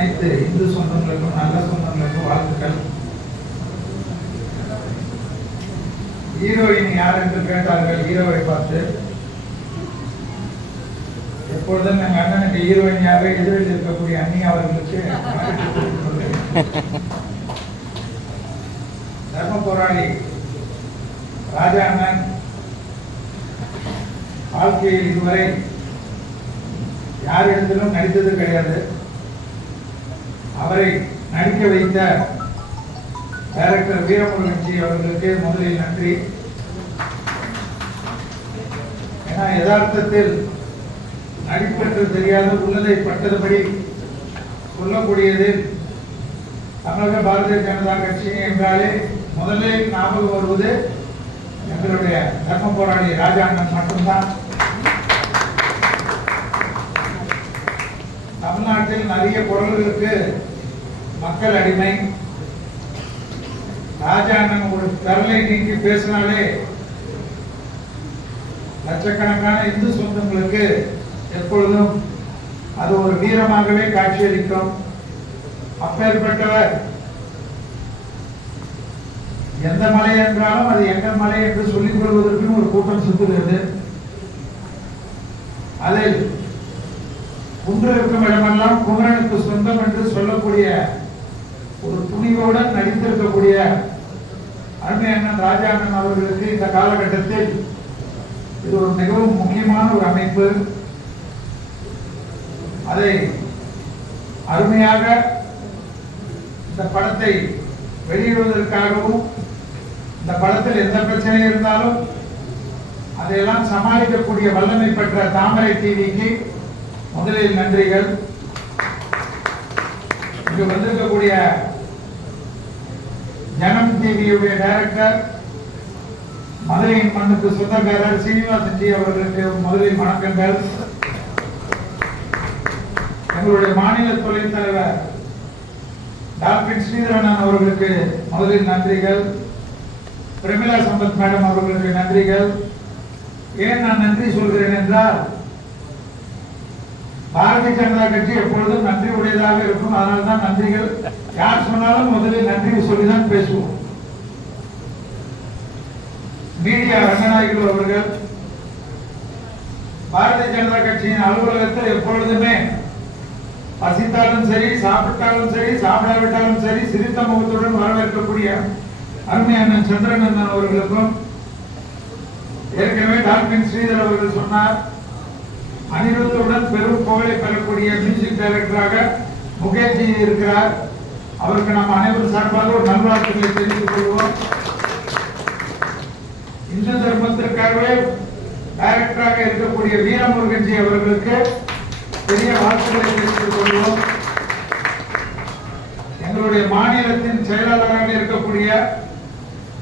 அனைத்து இந்து சொந்தங்களுக்கும் நல்ல சொந்தங்களுக்கும் வாழ்த்துக்கள். ஹீரோயின் யார் என்று கேட்டார்கள். ஹீரோவை பார்த்து எப்பொழுதும் எங்கள் அண்ணனுக்கு ஹீரோயினியாக எதிரில் இருக்கக்கூடிய அண்ணி அவர்களுக்கு தர்ம போராளி ராஜா அண்ணன் வாழ்க்கையில் இதுவரை யார் இடத்திலும் நடித்தது கிடையாது. அவரை நடிக்க வைத்த டைரக்டர் வீரமுருகன்ஜி அவர்களுக்கு முதலில் நன்றி. ஏன்னா யதார்த்தத்தில் நடிப்பற்று தெரியாத உள்ளதை பட்டதுபடி சொல்லக்கூடியதில் தமிழக பாரதிய ஜனதா கட்சி என்றாலே முதலில் ஞாபகம் வருவது எங்களுடைய தர்ம போராளி ராஜா அண்ணன் மட்டும்தான். தமிழ்நாட்டில் நிறைய குரல்களுக்கு மக்கள் அடிமை. ராஜா அண்ணன் ஒரு கரலை நீக்கி பேசினாலே லட்சக்கணக்கான இந்து சொந்தங்களுக்கு எப்பொழுதும் அது ஒரு வீரமாகவே காட்சியளிக்கும். அப்பேற்பட்டவர் எந்த மலை என்றாலும் அது எங்கள் மலை என்று சொல்லிக் கொள்வதற்கும் ஒரு கூட்டம் சுத்துகிறது. அதில் குன்று இருக்கும் இடமெல்லாம் குமரனுக்கு சொந்தம் என்று சொல்லக்கூடிய ஒரு துணிவுடன் நடித்திருக்கக்கூடிய அருமை அண்ணன் ராஜா அண்ணன் அவர்களுக்கு இந்த காலகட்டத்தில் இது ஒரு மிகவும் முக்கியமான ஒரு அமைப்பு. அதை அருமையாக இந்த படத்தை வெளியிடுவதற்காகவும் இந்த படத்தில் எந்த பிரச்சனை இருந்தாலும் அதையெல்லாம் சமாளிக்கக்கூடிய வல்லமை பெற்ற தாமரை டிவிக்கு முதலில் நன்றிகள். இங்கு வந்திருக்கக்கூடிய ஜனம் டிவியுடைய டைரக்டர் மதுரையின் மண்ணுக்கு சொந்தக்காரர் சீனிவாசன்ஜி அவர்களுக்கு முதலில் வணக்கங்கள். எங்களுடைய மாநில துணைத் தலைவர் டாக்டர் ஸ்ரீதரன் அவர்களுக்கு முதலில் நன்றிகள். பிரமிளா சம்பத் மேடம் அவர்களுக்கு நன்றிகள். ஏன் நான் நன்றி சொல்கிறேன் என்றால் பாரதிய ஜனதா கட்சி எப்பொழுதும் நன்றி உடையதாக இருக்கும். அதனால்தான் நன்றிகள். யார் சொன்னாலும் முதலில் நன்றி சொல்லிதான் பேசுவோம். மீடியா ரங்கநாயகர் அவர்கள் பாரதிய ஜனதா கட்சியின் அலுவலகத்தில் எப்பொழுதுமே பசித்தாலும் சரி, சாப்பிட்டாலும் சரி, சாப்பிடாவிட்டாலும் சரி, சிரித்த முகத்துடன் வரவேற்கக்கூடிய அருமையான சந்திரநந்தன் அவர்களுக்கும், ஏற்கனவே டாக்டர் ஸ்ரீதர் அவர்கள் சொன்னார், அனிருத்துடன் பெரும் புகழை பெறக்கூடிய மியூசிக் டைரக்டராக முகேஷ்ஜி இருக்கிறார். அவருக்கு நாம் அனைவரும் சார்பாக ஒரு நல்வாழ்த்துக்களை தெரிவித்துக் கொள்வோம். இந்து தர்மத்திற்காகவே டைரக்டராக இருக்கக்கூடிய வீரமுருகன்ஜி அவர்களுக்கு பெரிய வாழ்த்துக்களை தெரிவித்துக் கொள்வோம். எங்களுடைய மாநிலத்தின் செயலாளராக இருக்கக்கூடிய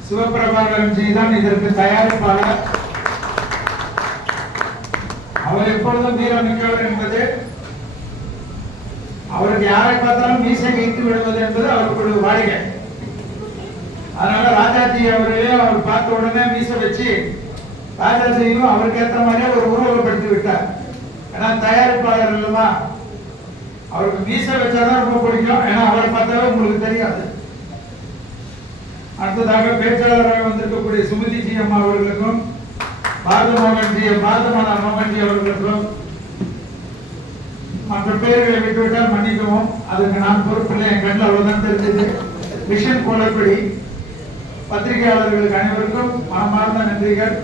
சிவபிரபாகரன்ஜி தான் இதற்கு தயாரிப்பாளர். அவர் எப்பொழுதும் வீரமிக்கவர் என்பது, அவருக்கு யாரை பார்த்தாலும் மீசை வைத்து விடுவது என்பது அவருக்கு ஒரு வாடிக்கை. அதனால ராஜாஜி அவர்களே அவர் பார்த்த உடனே மீசை வச்சு ராஜாஜியும் அவருக்கு ஏற்ற மாதிரியே ஒரு உருவகப்படுத்தி விட்டார். ஏன்னா தயாரிப்பாளர் இல்லமா, அவருக்கு மீசை வச்சாதான் ரொம்ப பிடிக்கும். ஏன்னா அவரை பார்த்தாவே உங்களுக்கு தெரியாது. அடுத்ததாக பேச்சாளராக வந்திருக்கக்கூடிய சுமதிஜி அம்மா அவர்களுக்கும், பாரத மோகன்ஜி அவர்களுக்கும், மற்ற பெயர்களை விட்டுவிட்டால் மன்னிக்கவும், அதுக்கு நான் பொறுப்பில்லை. என் கண்ணில் அவ்வளவுதான் தெரிஞ்சது. மிஷன் கோலப்படி பத்திரிகையாளர்களுக்கு அனைவருக்கும் மனமார்ந்த நன்றிகள்.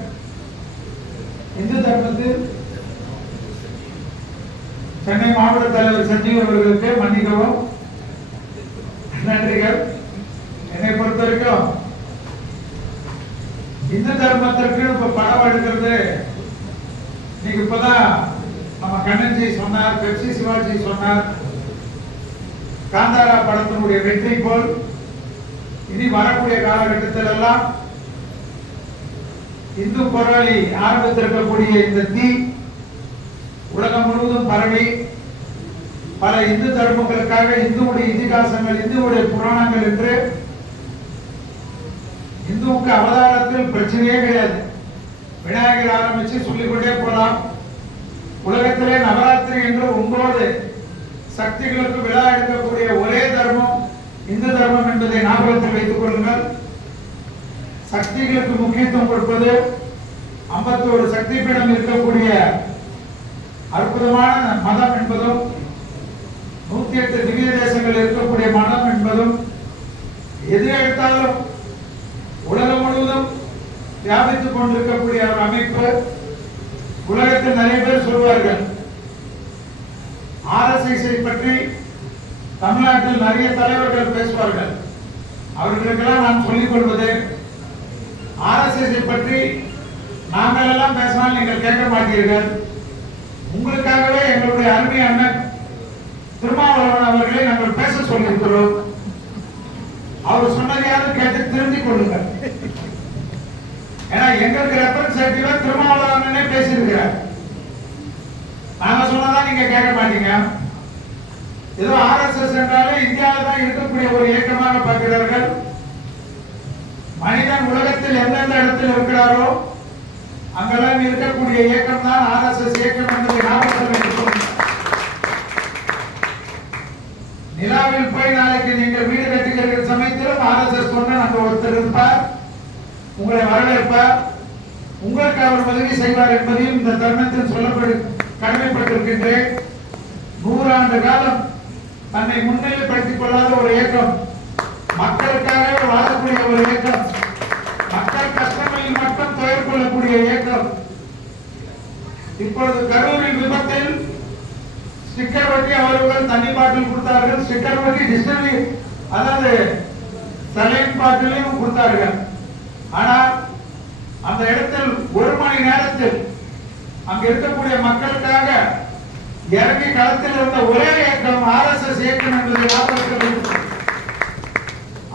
இந்து தர்மத்தில் சென்னை மாவட்ட தலைவர் சஞ்சீவ் அவர்களுக்கு மன்னிக்கவும் நன்றிகள். என்னை பொறுத்த வரைக்கும் இந்து தர்மத்திற்கு இப்ப படம் எடுக்கிறது, நீங்க இப்பதான் நம்ம கண்ணன்ஜி சொன்னார், பெப்சி சிவாஜி சொன்னார், காந்தாரா படத்தினுடைய வெற்றி போல் இனி வரக்கூடிய காலகட்டத்தில் எல்லாம் இந்து போராளி ஆரம்பித்திருக்கக்கூடிய இந்த தீ உலகம் முழுவதும் பரவி பல இந்து தர்மங்களுக்காக இந்துவுடைய இதிகாசங்கள், இந்துவுடைய புராணங்கள் என்று இந்துவுக்கு அவதாரத்தில் பிரச்சனையே கிடையாது. விநாயகர் ஆரம்பிச்சு சொல்லிக்கொண்டே போலாம். உலகத்திலே நவராத்திரி என்று 9 சக்திகளுக்கு விழா எடுக்கக்கூடிய ஒரே தர்மம் இந்து தர்மம் என்பதை ஞாபகத்தில் வைத்துக் கொள்ளுங்கள். சக்திகளுக்கு முக்கியத்துவம் கொடுப்பது 51 சக்தி பீடம் இருக்கக்கூடிய அற்புதமான மதம் என்பதும் 108 திவ்ய தேசங்கள் இருக்கக்கூடிய மதம் என்பதும் எது எடுத்தாலும் உலகம் முழுவதும் வியாபித்துக் கொண்டிருக்கக்கூடிய ஒரு அமைப்பு. உலகத்தில் நிறைய பேர் சொல்வார்கள், RSS பற்றி தமிழ்நாட்டில் நிறைய தலைவர்கள் பேசுவார்கள். அவர்களுக்கெல்லாம் நான் சொல்லிக் கொள்வது, RSS பற்றி நாங்கள் எல்லாம் பேசினால் நீங்கள் கேட்க மாட்டீர்கள். உங்களுக்காகவே எங்களுடைய அருமை அண்ணன் திருமாவளவன் அவர்களை நாங்கள் பேச சொல்லியிருக்கிறோம். அவர் சொன்னதையாவது கேட்டு திருந்திக் கொள்ளுங்கள். ஏன்னா எங்களுக்கு ரெப்ரசன்டேட்டிவா திருமாவளவனே பேசியிருக்கிறார். நாங்க சொன்னதான் நீங்க கேட்க மாட்டீங்க. ஏதோ RSS என்றாலே இந்தியாவில் தான் இருக்கக்கூடிய ஒரு இயக்கமாக பார்க்கிறார்கள். மனிதன் உலகத்தில் எந்தெந்த இடத்தில் இருக்கிறாரோ அங்கெல்லாம் இருக்கக்கூடிய இயக்கம் தான் RSS இயக்கம் என்பதை ஞாபகத்தில் வைத்துக் கொள்ளுங்கள். நிலாவில் போய் நாளைக்கு நீங்கள் வீடு கட்டுகிற சமயத்திலும் RSS கொண்டு நம்ம ஒருத்தர் இருப்பார், உங்களை வரவேற்பார், உங்களுக்கு அவர் உதவி செய்வார் என்பதையும் இந்த தருணத்தில் சொல்லப்படு கடமைப்பட்டிருக்கின்றேன். 100 ஆண்டு காலம் தன்னை முன்னிலைப்படுத்திக் கொள்ளாத ஒரு இயக்கம், மக்களுக்காக வாழக்கூடிய ஒரு இயக்கம், மக்கள் கஷ்டங்களில் மட்டும் துயர் கொள்ளக்கூடிய இயக்கம். இப்பொழுது கரூரில் விபத்தில் ஸ்டிக்கர் ஒட்டி அவர்கள் தண்ணி பாட்டில் கொடுத்தார்கள். ஸ்டிக்கர் ஒட்டி டிஸ்டர்பி அதாவது சலைன் பாட்டிலையும் கொடுத்தார்கள். ஆனால் அந்த இடத்தில் 1 மணி நேரத்தில் அங்க இருக்கக்கூடிய மக்களுக்காக இறங்கி களத்தில் இருந்த ஒரே இயக்கம் RSS இயக்கம் என்பதை ஞாபகத்தில்.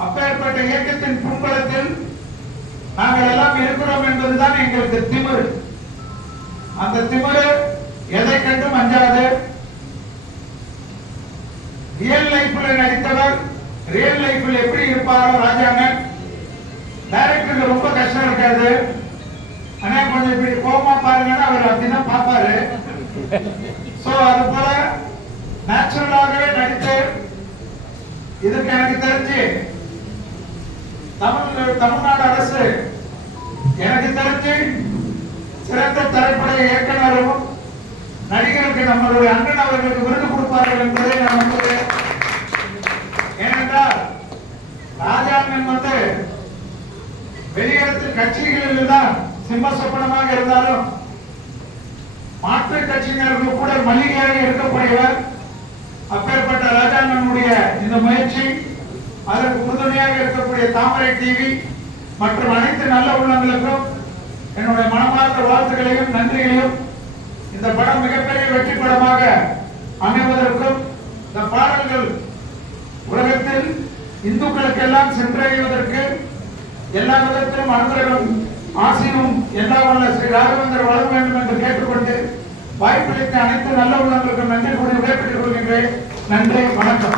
அப்பேற்பட்ட இயக்கத்தின் பின்புலத்தில் நாங்கள் எல்லாம் இருக்கிறோம் என்பதுதான் எங்களுக்கு திமிரு. அந்த திமிரு எதை கண்டும் அஞ்சாது. ரியல் லைஃப்ல நடித்தவர் ரியல் லைஃப்ல எப்படி இருப்பாரோ ராஜாங்க, டைரக்டருக்கு ரொம்ப கஷ்டம் இருக்காது. ஆனா கொஞ்சம் இப்படி கோபமா பாருங்கன்னா அவர் அப்படிதான் பார்ப்பாரு. சோ அது போல நேச்சுரலாகவே நடித்து, இதுக்கு எனக்கு தெரிஞ்சு தமிழ்நாடு அரசு எனக்கு தெரிஞ்சு சிறந்த திரைப்பட இயக்குனரும் நடிகருக்கு நம்மளுடைய அண்ணன் அவர்களுக்கு விருது கொடுப்பார்கள் என்பதை நான் நம்புகிறேன். ஏனென்றால் ராஜாண்ணன் வெளியிடத்தில் கட்சிகளில் தான் சிம்ம சொப்பனமாக இருந்தாலும் மாற்று கட்சியினர்கள் கூட மல்லிகையாக இருக்கக்கூடியவர். அப்பேற்பட்ட ராஜாண்ணனுடைய இந்த முயற்சி, அதற்கு உறுதுணையாக இருக்கக்கூடிய தாமரை டிவி மற்றும் அனைத்து நல்ல உள்ளங்களுக்கும் என்னுடைய மனமார்ந்த வாழ்த்துக்களையும் நன்றிகளையும், இந்த படம் மிகப்பெரிய வெற்றி படமாக அமைவதற்கும், இந்த பாடல்கள் உலகத்தில் இந்துக்களுக்கெல்லாம் சென்றடைவதற்கு எல்லா விதத்திலும் அனுகிரகம் ஆசீனும் எல்லா வல்ல ஸ்ரீ ராகவேந்தர் வளர வேண்டும் என்று கேட்டுக்கொண்டு வாய்ப்பளித்த அனைத்து நல்ல உள்ளங்களுக்கும் நன்றி கூறி விடைபெற்றுக் கொள்கின்றேன். நன்றி, வணக்கம்.